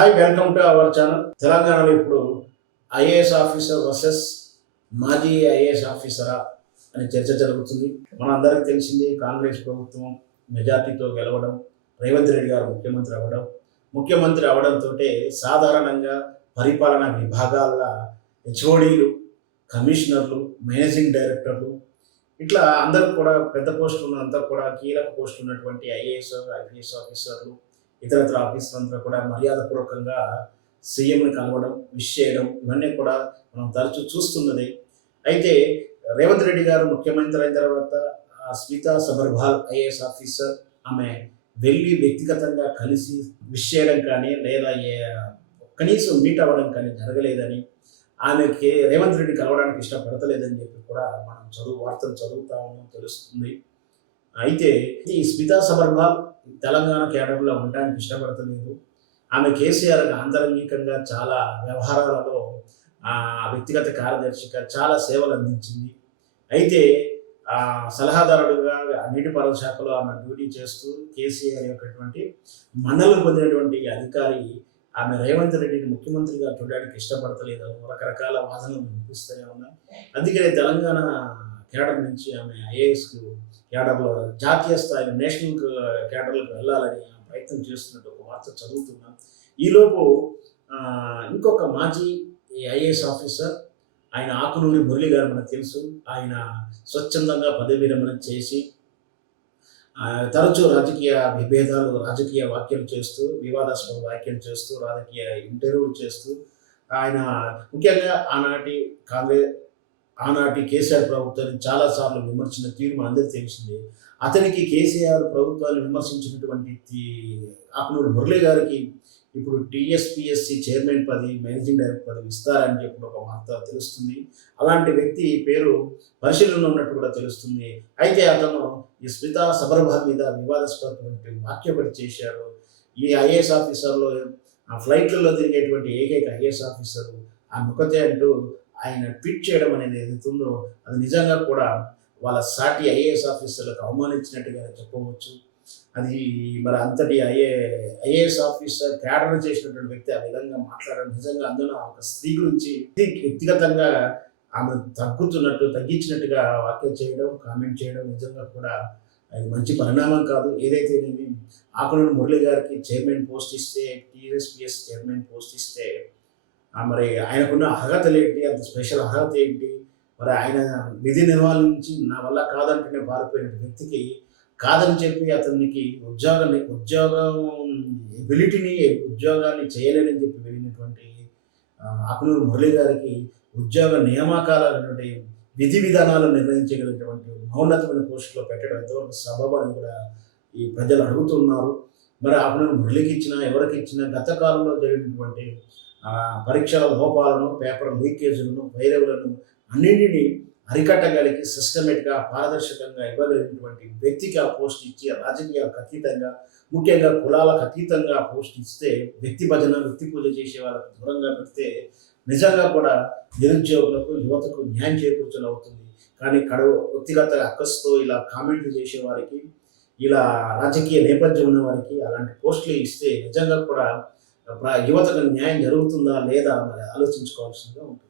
Hi, welcome to our channel. తెలంగాణలో ఇప్పుడు IAS officer versus మాజీ ఐఏఎస్ ఆఫీసరా అనే చర్చ జరుగుతుంది. మనందరికీ తెలిసింది, కాంగ్రెస్ ప్రభుత్వం మెజార్టీతో గెలవడం, రేవంత్ రెడ్డి గారు ముఖ్యమంత్రి అవడంతో సాధారణంగా పరిపాలనా విభాగాల హెచ్ఓడీలు, కమిషనర్లు, మేనేజింగ్ డైరెక్టర్లు ఇట్లా అందరూ కూడా పెద్ద పోస్టులు అంతా కూడా కీలక పోస్టులు ఉన్నటువంటి ఐఏఎస్, ఐపీఎస్ ఆఫీసర్లు, ఇతరత్ర ఆఫీసర్లంతా కూడా మర్యాదపూర్వకంగా సీఎంని కలవడం, విష్ చేయడం ఇవన్నీ కూడా మనం తరచూ చూస్తున్నది. అయితే రేవంత్ రెడ్డి గారు ముఖ్యమంత్రి అయిన తర్వాత స్మితా సబర్వాల్ ఐఏఎస్ ఆఫీసర్ ఆమె వెళ్ళి వ్యక్తిగతంగా కలిసి విష్ చేయడం కానీ లేదా కనీసం మీట్ అవ్వడం కానీ జరగలేదని, ఆమెకి రేవంత్ రెడ్డి కలవడానికి ఇష్టపడతలేదని చెప్పి కూడా మనం వార్తలు చదువుతా ఉన్నాం, తెలుస్తుంది. అయితే ఈ స్మితా సబర్వాల్ తెలంగాణ కేడర్లో ఉండడానికి ఇష్టపడతలేదు. ఆమె కేసీఆర్ ఆంతరంగికంగా చాలా వ్యవహారాలలో వ్యక్తిగత కార్యదర్శిగా చాలా సేవలు అందించింది. అయితే సలహాదారుడుగా నీటిపారుదల శాఖలో ఆమె డ్యూటీ చేస్తూ కేసీఆర్ యొక్కటువంటి మన్నలు పొందినటువంటి అధికారి ఆమె రేవంత్ రెడ్డిని ముఖ్యమంత్రిగా చూడడానికి ఇష్టపడతలేదు. రకరకాల వాదనలు వినిపిస్తూనే ఉన్నాయి. అందుకనే తెలంగాణ కేడర్ నుంచి ఆమె ఐఏఎస్కు కేడర్లో జాతీయ స్థాయిలో నేషనల్ కేడర్లకు వెళ్ళాలని ప్రయత్నం చేస్తున్నట్టు ఒక వార్త చదువుతున్నాం. ఈలోపు ఇంకొక మాజీ ఐఏఎస్ ఆఫీసర్ ఆయన ఆకునూరి మురళి గారు మనకు తెలుసు. ఆయన స్వచ్ఛందంగా పదవి విరమణ చేసి తరచూ రాజకీయ విభేదాలు, రాజకీయ వ్యాఖ్యలు చేస్తూ, వివాదాస్పద వ్యాఖ్యలు చేస్తూ, రాజకీయ ఇంటర్వ్యూలు చేస్తూ ఆయన ముఖ్యంగా ఆనాటి కేసీఆర్ ప్రభుత్వాన్ని చాలాసార్లు విమర్శించిన తీరు మనందరికీ తెలిసింది. అతనికి కేసీఆర్ ప్రభుత్వాన్ని విమర్శించినటువంటి ఆకునూరి మురళి గారికి ఇప్పుడు టీఎస్పీఎస్సీ చైర్మన్ పదవి, మేనేజింగ్ డైరెక్టర్ పదవి ఇస్తారని చెప్పి ఒక వార్త తెలుస్తుంది. అలాంటి వ్యక్తి పేరు పరిశీలనలో ఉన్నట్టు కూడా తెలుస్తుంది. అయితే అతను ఈ స్మితా సబర్వాల్ మీద వివాదాస్పదమైనటువంటి వ్యాఖ్యలు చేశారు. ఈ ఐఏఎస్ ఆఫీసర్లో ఫ్లైట్లలో తిరిగేటువంటి ఏకైక ఐఏఎస్ ఆఫీసరు ఆ ముఖతే అంటూ ఆయన ట్వీట్ చేయడం అనేది ఏదైతుందో అది నిజంగా కూడా వాళ్ళ సాటి ఐఏఎస్ ఆఫీసర్లకు అవమానించినట్టుగా చెప్పవచ్చు. అది మరి అంతటి ఐఏఎస్ ఆఫీసర్ క్యాడర్ చేసినటువంటి వ్యక్తి ఆ విధంగా మాట్లాడడం నిజంగా అందులో ఒక స్త్రీ గురించి వ్యక్తిగతంగా ఆమె తగ్గించినట్టుగా వ్యాఖ్య చేయడం, కామెంట్ చేయడం నిజంగా కూడా అది మంచి పరిణామం కాదు. ఏదైతే ఆకునూరి మురళి గారికి చైర్మన్ పోస్ట్ ఇస్తే, టీఎస్పీఎస్ చైర్మన్ పోస్ట్ ఇస్తే మరి ఆయనకున్న అర్హతలు ఏంటి, అంత స్పెషల్ అర్హత ఏంటి, మరి ఆయన విధి నిర్వహణ నుంచి నా వల్ల కాదంటేనే పారిపోయిన వ్యక్తికి కాదని చెప్పి అతనికి ఉద్యోగాన్ని చేయలేనని చెప్పి వెళ్ళినటువంటి ఆకునూరి మురళి గారికి ఉద్యోగ నియామకాలైనటువంటి విధి విధానాలు నిర్ణయించగలిగినటువంటి మౌన్నతమైన పోస్టులో పెట్టడం ఎంతవరకు సబబు అని కూడా ఈ ప్రజలు అడుగుతున్నారు. మరి ఆకునూరి మురళికి ఇచ్చినా ఎవరికి ఇచ్చినా గత కాలంలో జరిగినటువంటి పరీక్షల లోపాలను, పేపర్ లీకేజీలను, వైరవులను అన్నింటినీ అరికట్టగలిగి సిస్టమేటిక్గా, పారదర్శకంగా ఇవ్వగలిగినటువంటి వ్యక్తికి ఆ పోస్ట్ ఇచ్చి రాజకీయాలకు అతీతంగా, ముఖ్యంగా కులాలకు అతీతంగా పోస్ట్ ఇస్తే వ్యక్తి భజన, వ్యక్తి పూజ చేసే వాళ్ళకు దూరంగా పెడితే నిజంగా కూడా నిరుద్యోగులకు, యువతకు న్యాయం చేకూర్చడం అవుతుంది. కానీ వ్యక్తిగత అక్కస్తో ఇలా కామెంట్లు చేసే వారికి, ఇలా రాజకీయ నేపథ్యం ఉన్న వారికి అలాంటి పోస్టులు ఇస్తే నిజంగా కూడా యువతకు న్యాయం జరుగుతుందా లేదా మరి ఆలోచించుకోవాల్సిందిగా ఉంటుంది.